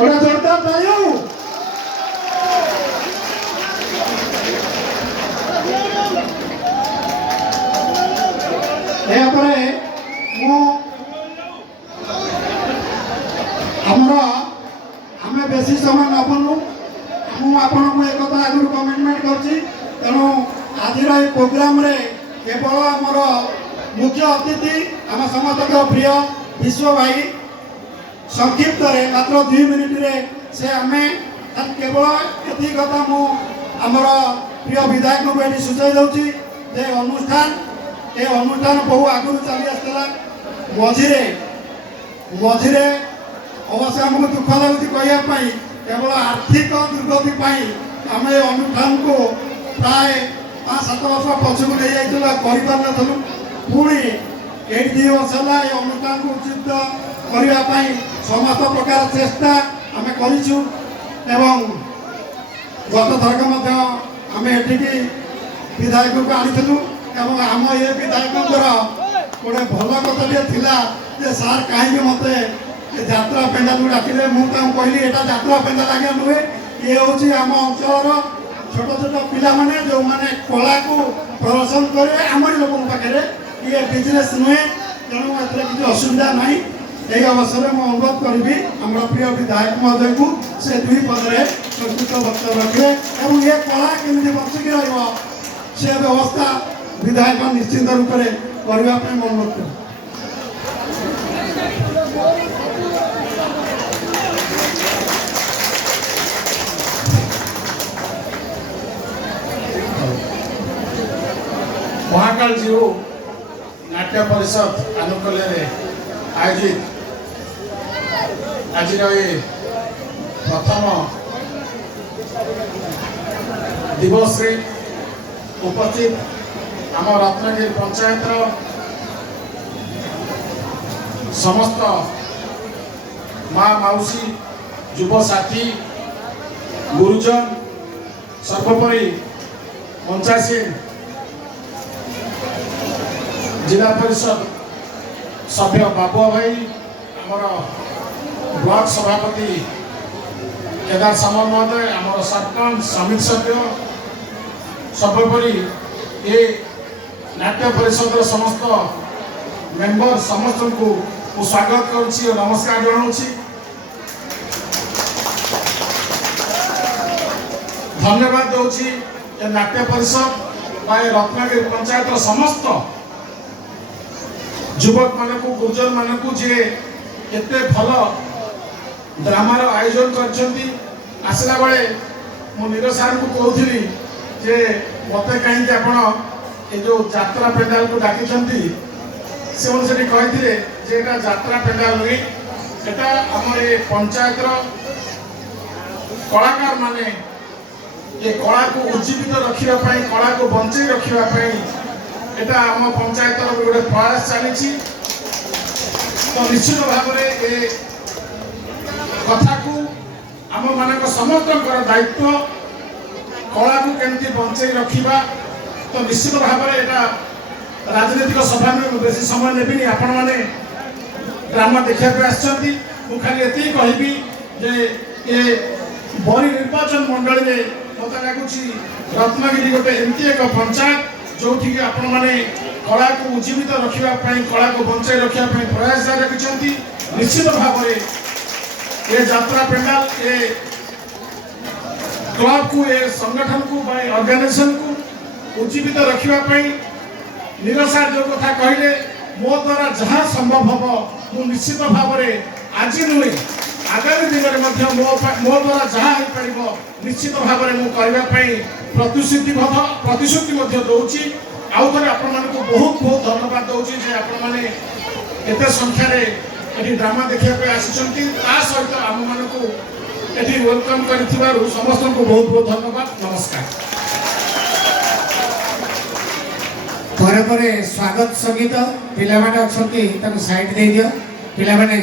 थोड़ा जोरदार तालियों। आमे बेसी समय नबनु एक आगु कमिटमेंट करूँ आज प्रोग्राम रे केवल आमर मुख्य अतिथि आम समस्त प्रिय विश्व भाई संक्षिप्त मात्र 2 मिनिट रे से आम केवल ये कथा मुझर प्रिय विधायक को ये सूचाई दूसरी जे अनुष्ठान बहु आगु चली आसला मझिरे मझिरे अवश्य आमको दुख लगुच कहवाई केवल आर्थिक दुर्गति आम अनुष्ठान को प्राय 5-7 वर्ष पछक नहीं जाइए करपारू पुणी 1-2 वर्ष है ये अनुष्ठान को उचित करने समस्त प्रकार चेष्टा आम करूँ एवं गत थरक आम एठिकी विधायक को आनी एवं आम ये विधायक गोटे भल कथा थिला जे सार कहीं मत यात्रा पेंडाल डाकिले मुझे कहली यहाँ यात्रा पेंडाल आगे नुहे ये हूँ आम अंचल छोट छोट पिला माने जो माने कला को प्रदर्शन करेंगे आमरी लोक पाखे ये बिजनेस नुहे तेणु एथर किसी असुविधा ना यही अवसर में अनुरोध करी आम प्रिय विधायक महोदय को से 2 पदे संक्षिप्त वक्तव्य रखे और ये कला केमी बचिकी रे व्यवस्था विधायक निश्चित रूप से करने अनुरोध कर महाकाल जीव नाट्य परिषद आनुकूल्य आयोजित आज प्रथम दिवस रे उपस्थित आम रत्नगिरी पंचायत समस्त माँ मौसी युव साथी गुरुजन सर्वोपरि पंचायत जिला परिषद सभ्य बाबुआ भाई आमर ब्लॉक सभापति केदार सामल महोदय आमर सरपंच समिति सभ्य सर्वोपरि ये नाट्य परिषद समस्त मेंबर समस्त को स्वागत करुच्ची और नमस्कार जनाऊँ धन्यवाद दूसरी नाट्य परिषद रत्नगिरी पंचायत समस्त युवक मान को गुर्जर मान को जे केते भल ड्रामार आयोजन करछंती आसला बेले मो नीरज सार को कहूली जे मते कहीं आपण ए जो यात्रा पेंडाल को डाकिछंती से उनसे कहते जे एटा यात्रा पेंडाल नुहे एटा हमर ए पंचायत कलाकार माने ये कला को उज्जीवित रखिया पई कला को बंचे रखिया पई एटा आम पंचायत गोटे प्रयास चली तो निश्चित भाव में ये कथा को आम मान समस्त दायित्व कला को केमती बंचे रखा तो निश्चित भाव में यहाँ राजनीतिक सभा में बेसी समय नेबिनी आपण मैंने ड्रामा देखा आसछंती खाली ये कहबी जे ये बरी निर्वाचन मंडल में मत लगुच रत्नगिरी गोटे एमती एक पंचायत जो आपण मैंने कला को उज्जीवित रखापी कला को बंचाई रखापी प्रयास जारी रखिंट निश्चित भाव में ये यात्रा पेंडाल ये क्लब को ये संगठन को ऑर्गेनाइजेशन को उज्जीवित रखापी निरसा जो कथा कहले मो द्वारा जहाँ संभव हम मु निश्चित भाव में आज नुहे आगामी दिन में मो द्वारा जहाँ हो पार निश्चित भाव में मुझे प्रतिश्रुति दूसरी आउ थे आपण को बहुत बहुत धन्यवाद दूसरी जे आपण मैंने एत संख्यार ड्रामा देखा आसी सहित आम मान को ये वेलकम कर समस्त को बहुत बहुत धन्यवाद नमस्कार। पर स्वागत संगीत पिला माने अच्छी साइड दे दियो पिला माने